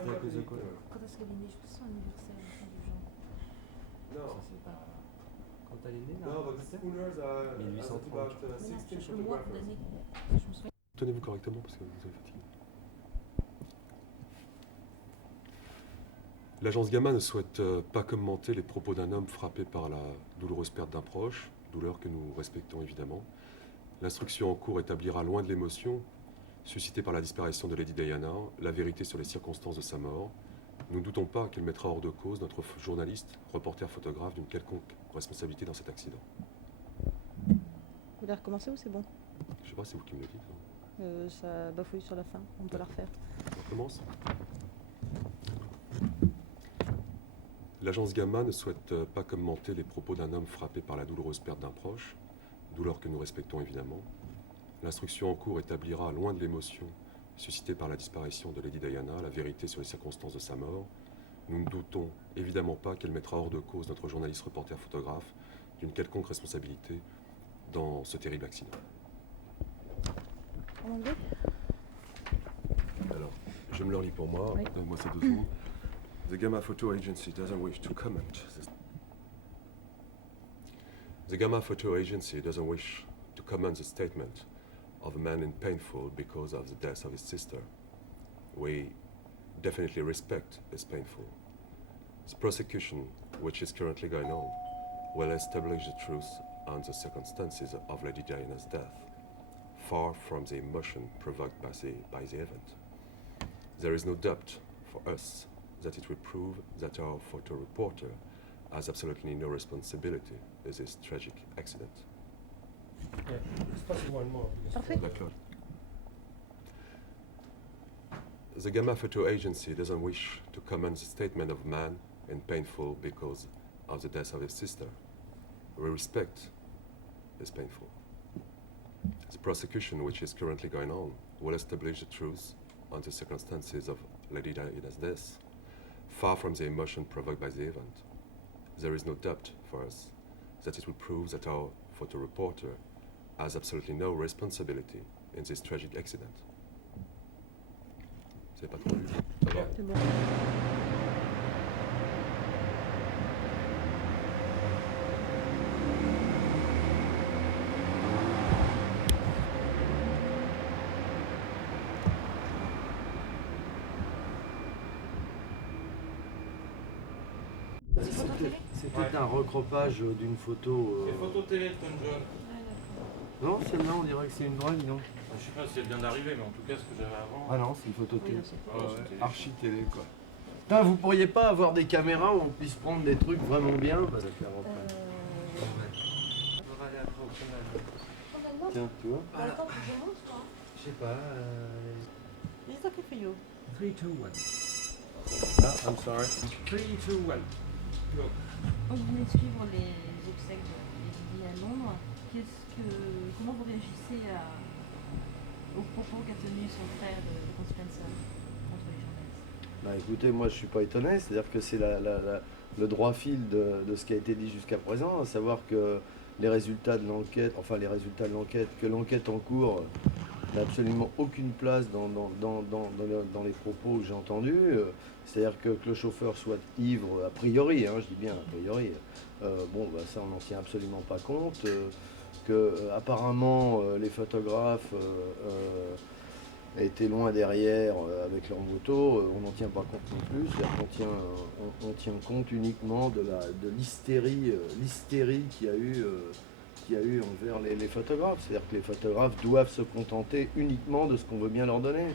C'était à cause de quoi? Quand est-ce qu'elle est née? Je pense que c'est son anniversaire, un truc du genre. Ça, No. c'est pas. Quand elle est née, là? No, but the schooners are 1830. about Mais là, je 16 cherche le mois photographers. d'année. Je me souviens. Tenez-vous correctement parce que vous avez fatigué. L'agence Gamma ne souhaite pas commenter les propos d'un homme frappé par la douloureuse perte d'un proche, douleur que nous respectons évidemment. L'instruction en cours établira, loin de l'émotion suscitée par la disparition de Lady Diana, la vérité sur les circonstances de sa mort. Nous ne doutons pas qu'elle mettra hors de cause notre journaliste, reporter, photographe d'une quelconque responsabilité dans cet accident. Vous voulez recommencer ou c'est bon? Je ne sais pas, c'est vous qui me le dites. Hein. Ça bafouille sur la fin, on peut la refaire. On recommence. L'agence Gamma ne souhaite pas commenter les propos d'un homme frappé par la douloureuse perte d'un proche, douleur que nous respectons évidemment. L'instruction en cours établira, loin de l'émotion suscitée par la disparition de Lady Diana, la vérité sur les circonstances de sa mort. Nous ne doutons évidemment pas qu'elle mettra hors de cause notre journaliste, reporter, photographe d'une quelconque responsabilité dans ce terrible accident. En anglais? Alors, je me le relis pour moi. Oui. Donne-moi ces 2 secondes. The Gamma Photo Agency doesn't wish to comment. The Gamma Photo Agency doesn't wish to comment the statement of a man in painful because of the death of his sister. We definitely respect his painful. The prosecution, which is currently going on, will establish the truth on the circumstances of Lady Diana's death, far from the emotion provoked by the event. There is no doubt for us that it will prove that our photo reporter has absolutely no responsibility in this tragic accident. Yeah, it's possible one more. Parfait. D'accord. The Gamma Photo Agency doesn't wish to comment the statement of man in painful because of the death of his sister. We respect his painful. The prosecution, which is currently going on, will establish the truth on the circumstances of Lady Diana's death, far from the emotion provoked by the event. There is no doubt for us that it will prove that our photo reporter has absolutely no responsibility in this tragic accident. C'est pas trop lu. Ça va? C'est bon. C'était un recropage d'une photo. C'est photo télé, Tom John. Non, celle-là, on dirait que c'est une vraie, non? Je sais pas si elle vient d'arriver, mais en tout cas, ce que j'avais avant. Ah non, c'est une photo télé. Ah ouais, c'était- Archi télé, quoi. Putain, vous pourriez pas avoir des caméras où on puisse prendre des trucs vraiment bien? Bah, ça fait avant. On va aller après au canal. Tiens, tu vois? Voilà. Attends, je monte, toi. Je sais pas. It's okay for you. 3, 2, 1. Ah, I'm sorry. 3, 2, 1. Go. Quand vous venez de suivre les obsèques de Lady à Londres, comment vous réagissez aux propos qu'a tenu son frère de Spencer contre les journalistes? Bah écoutez, moi je suis pas étonné, c'est-à-dire que c'est le droit fil de ce qui a été dit jusqu'à présent, à savoir que les résultats de l'enquête, que l'enquête en cours n'a absolument aucune place dans les propos que j'ai entendus. C'est-à-dire que le chauffeur soit ivre, a priori, je dis bien a priori, ça on n'en tient absolument pas compte. Apparemment les photographes étaient loin derrière avec leur moto, on n'en tient pas compte non plus, c'est-à-dire on tient compte uniquement de l'hystérie qu'il y a eu envers les photographes. C'est-à-dire que les photographes doivent se contenter uniquement de ce qu'on veut bien leur donner.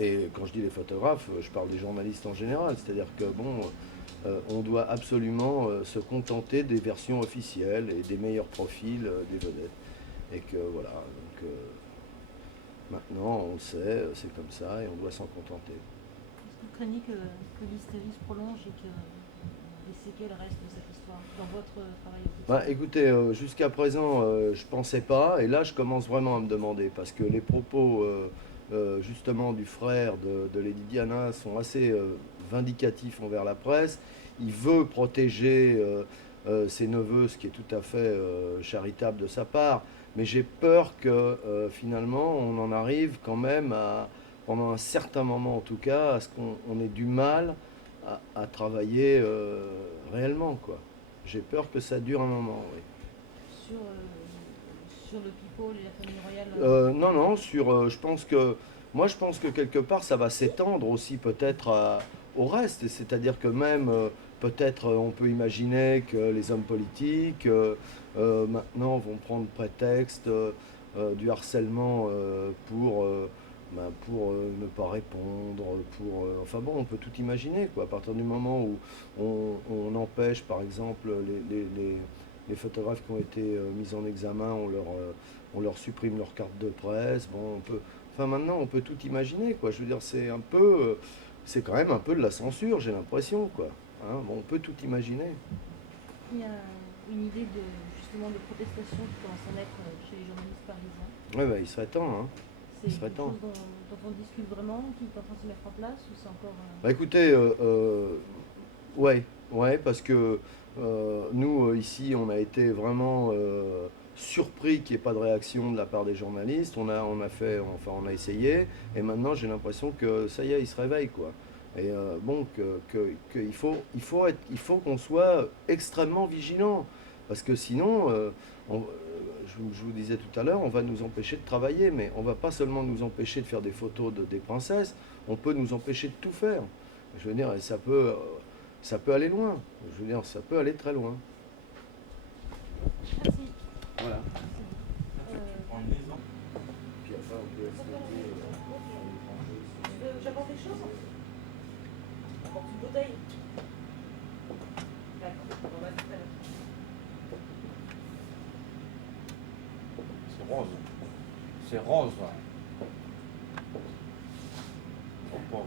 Et quand je dis les photographes, je parle des journalistes en général, c'est-à-dire que on doit absolument se contenter des versions officielles et des meilleurs profils des vedettes. Et que voilà, donc maintenant on le sait, c'est comme ça et on doit s'en contenter. Est-ce que vous craignez que l'hystérie se prolonge et que des séquelles restent de cette histoire dans votre travail au quotidien? Écoutez, jusqu'à présent, je pensais pas, et là je commence vraiment à me demander, parce que les propos justement du frère de Lady Diana sont assez vindicatifs envers la presse. Il veut protéger ses neveux, ce qui est tout à fait charitable de sa part, mais j'ai peur que finalement on en arrive quand même pendant un certain moment en tout cas, à ce qu'on ait du mal à travailler réellement, quoi. J'ai peur que ça dure un moment, oui. Sur le people et la famille royale Non, non, je pense que quelque part, ça va s'étendre aussi peut-être au reste. C'est-à-dire que même, peut-être, on peut imaginer que les hommes politiques, maintenant, vont prendre prétexte du harcèlement pour ne pas répondre, enfin bon, on peut tout imaginer, quoi. À partir du moment où on empêche, par exemple, les photographes qui ont été mis en examen, on leur supprime leur carte de presse. Bon, enfin maintenant, on peut tout imaginer, quoi. Je veux dire, c'est quand même un peu de la censure, j'ai l'impression, quoi. Hein, bon, on peut tout imaginer. Il y a une idée justement de protestation qui commence à naître chez les journalistes parisiens. Ouais, bah, il serait temps, hein. C'est Il serait quelque temps. chose dont on discute vraiment, qui est en train de se mettre en place, ou c'est encore... Bah écoutez, ouais, parce que nous, ici, on a été vraiment surpris qu'il n'y ait pas de réaction de la part des journalistes. On a essayé, et maintenant j'ai l'impression que ça y est, ils se réveillent, quoi. Et bon, il faut qu'on soit extrêmement vigilant, parce que sinon, je vous disais tout à l'heure, on va nous empêcher de travailler, mais on va pas seulement nous empêcher de faire des photos des princesses, on peut nous empêcher de tout faire. Je veux dire, ça peut aller loin. Je veux dire, ça peut aller très loin. Merci. Voilà. En lisant. Puis après, on peut expliquer. J'apporte des choses. J'apporte une bouteille. D'accord, on va tout à l'heure. C'est rose. C'est rose. Oh, pauvre.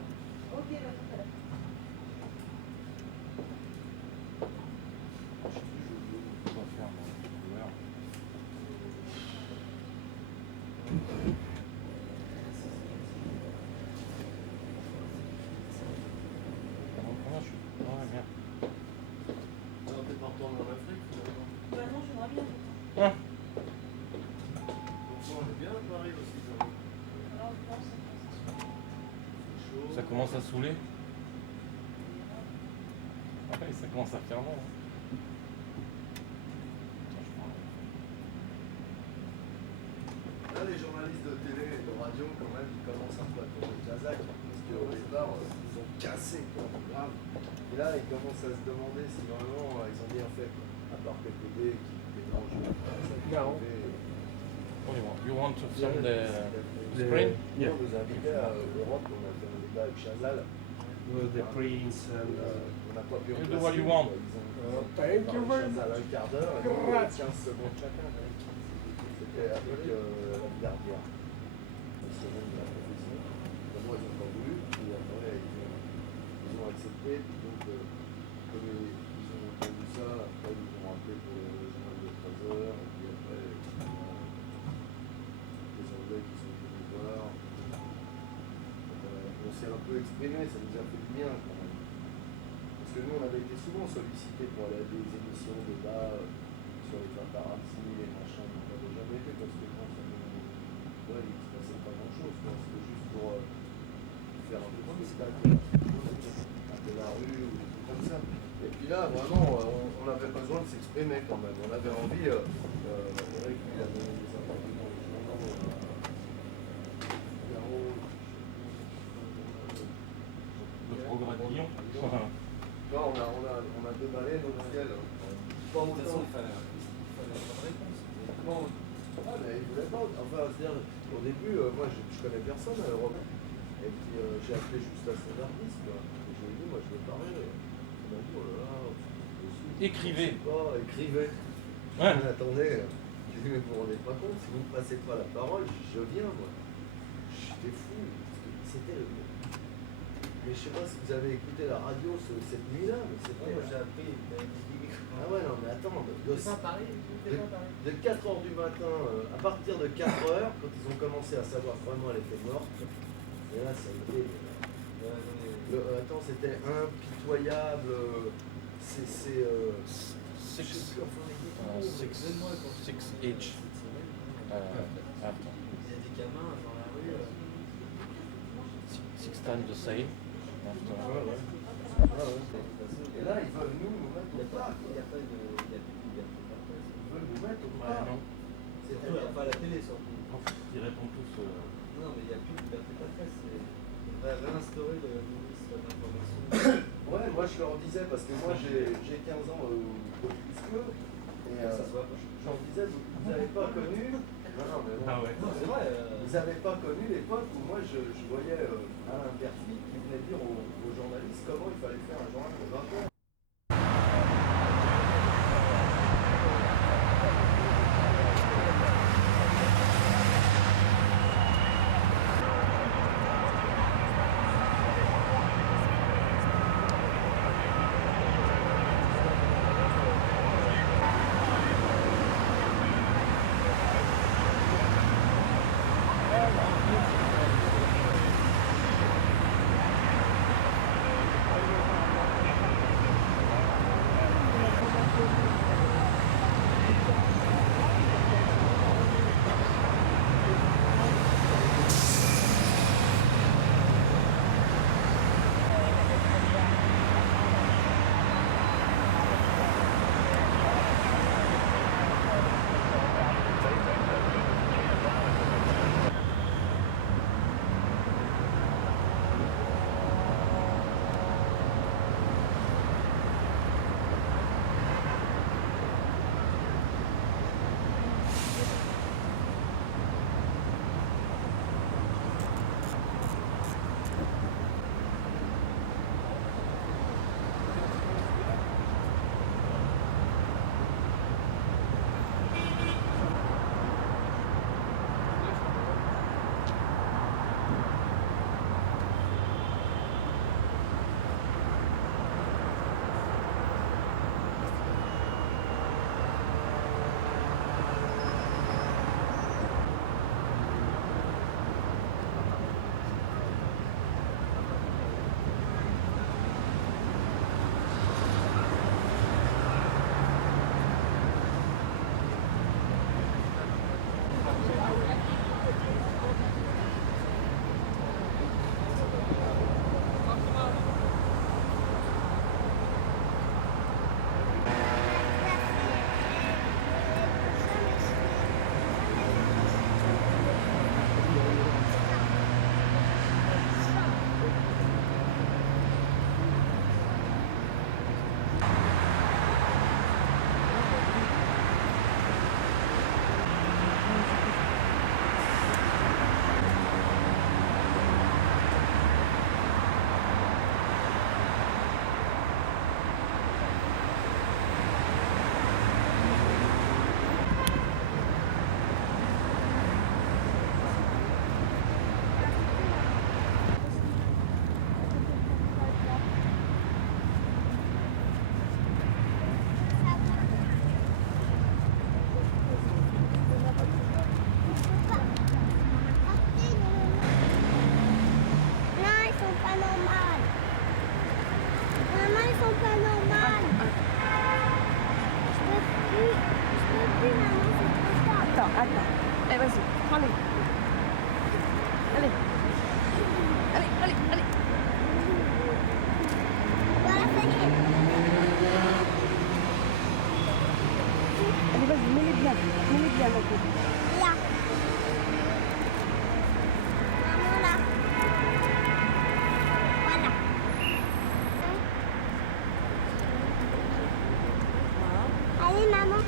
Ok, bah tout à l'heure. Je sais plus, je dois faire mon couleur. Comment je suis. Ouais, merde. T'es pas retourné en Afrique, finalement. Bah non, j'aimerais bien. Hein? On est bien à Paris aussi, quand même. Alors, je pense C'est chaud. Ça commence à saouler. Ouais, ça commence à faire long. Hein. Attends, je prends Là, les journalistes de télé et de radio, quand même, ils commencent un peu à tourner le Kazakh, parce qu'au départ, ils ont cassé, quoi, grave. Et là, ils commencent à se demander si vraiment ils ont bien fait, quoi. À part PPD qui mélange Non. You want to film the screen? Yeah. On nous a invités à Europe, on a fait un débat avec Chazal. The prince and On n'a pas pu You do remplacer, what you want. quoi. Ils ont thank you very Chazal much. un quart d'heure et nous, 15 secondes chacun. C'était avec la Billardière. C'est même de la profession. D'abord, ils n'ont pas voulu, puis après, ils ont accepté. Puis donc, comme ils ont entendu ça, après, ils nous ont rappelé pour le journal de 13 heures. Et puis après, les Anglais qui sont venus nous voir. On s'est un peu exprimé, ça nous a fait du bien quand même. Parce que nous, on avait été souvent sollicités pour aller à des émissions, débats sur les paparazzi, les machins. On n'avait jamais été parce que bon, ça nous... Ouais, il ne se passait pas grand-chose. C'était juste pour faire un peu de spectacle, un peu la rue ou des trucs comme ça. Et puis là, vraiment, on avait besoin de s'exprimer quand même. On avait envie, Eric, il a donné des interviews dans les journaux, Figaro, Le progrès de Lyon. non, on a déballé nos ciels. Pas autant. Il fallait avoir une réponse. Bon, ah, mais il voulait pas. Enfin, c'est-à-dire, au début, moi, je connais personne à Europe. Et puis, j'ai appelé juste à standardiste, quoi. Et je lui ai dit, moi, je veux parler. Il m'a dit, oh là là, c'est possible. Écrivez. Je sais pas, écrivez. Ouais. Mais attendez, j'ai dit, mais vous vous rendez pas compte, si vous ne passez pas la parole, je viens, moi. J'étais fou. C'était le. Mais je sais pas si vous avez écouté la radio cette nuit-là, mais c'était. Moi j'ai appris, Ah ouais, non, mais attends, de 4h du matin, à partir de 4h, quand ils ont commencé à savoir que vraiment elle était morte, et là ça a été. Attends, c'était impitoyable. Je sais plus, enfin, les 6H. Attends. il y a des gamins dans la rue. stand the same. After. Et là, ils veulent nous mettre au parc. Ils veulent nous mettre au parc. Non. C'est-à-dire, Enfin, la télé surtout. Ils répondent tous. Non, mais il n'y a plus de liberté de la presse. On va réinstaurer le ministre de l'information. Ouais, moi je leur disais, parce que moi j'ai 15 ans plus qu'eux, et Ça se voit pas. je leur disais, vous n'avez pas connu. Non, mais bon. Ah ouais. Non, c'est vrai. Vous n'avez pas connu l'époque où moi je voyais Alain Perfit qui venait dire aux journalistes comment il fallait faire un journal pour 20 heures. Allez, vas-y, prends-les. Allez. Allez, allez, allez. Voilà, ça y est. Allez, vas-y, mets-les bien. Mets-les bien, maintenant. Là. Maman, là. Voilà. Allez, maman.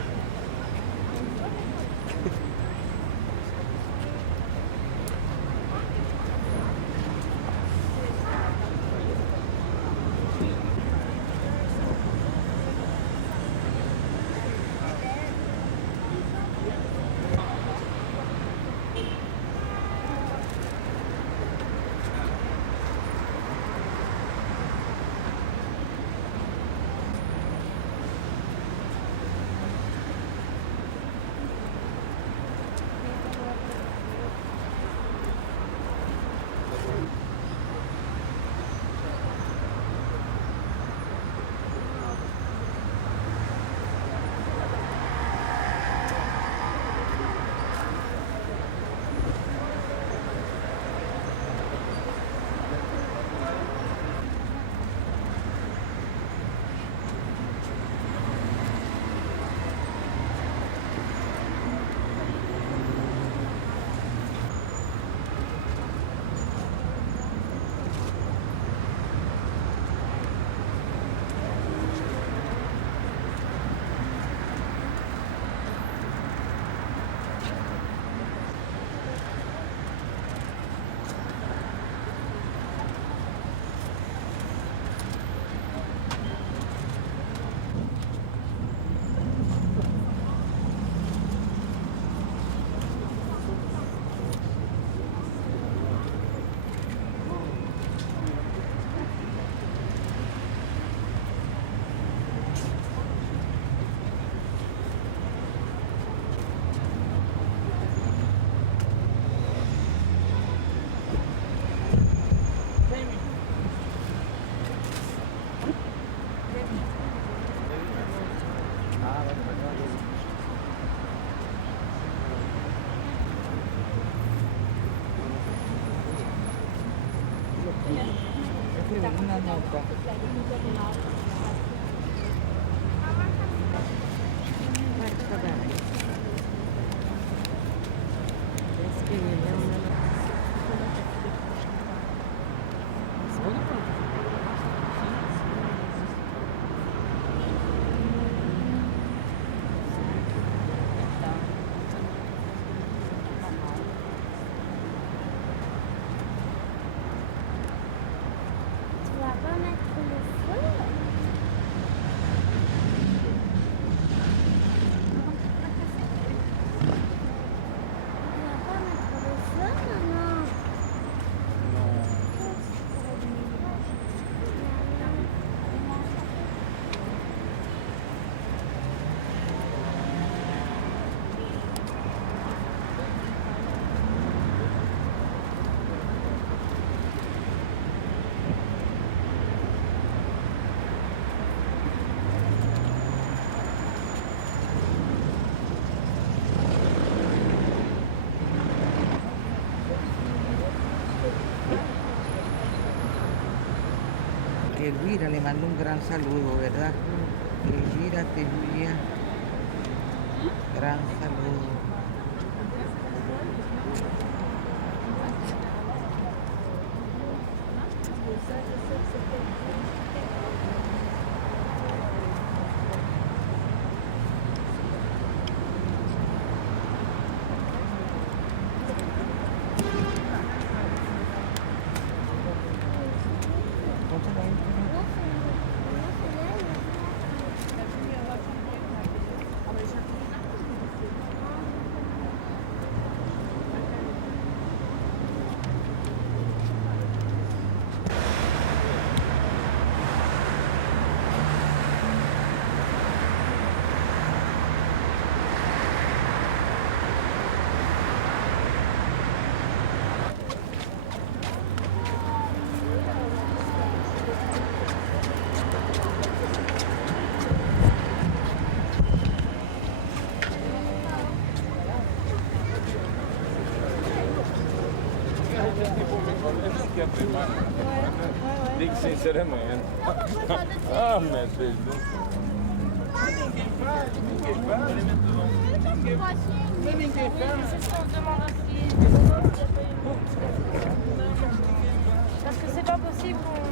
una nota. Porca dai. Scrivere una nota. Tu vas pas mettre le feu? Tu vas pas mettre le feu, maman? Elvira le mando un gran saludo, ¿verdad? Elvira te envía gran saludo. Digo sinceramente. Ah, meu Deus do céu. Parce que c'est pas possible qu'on...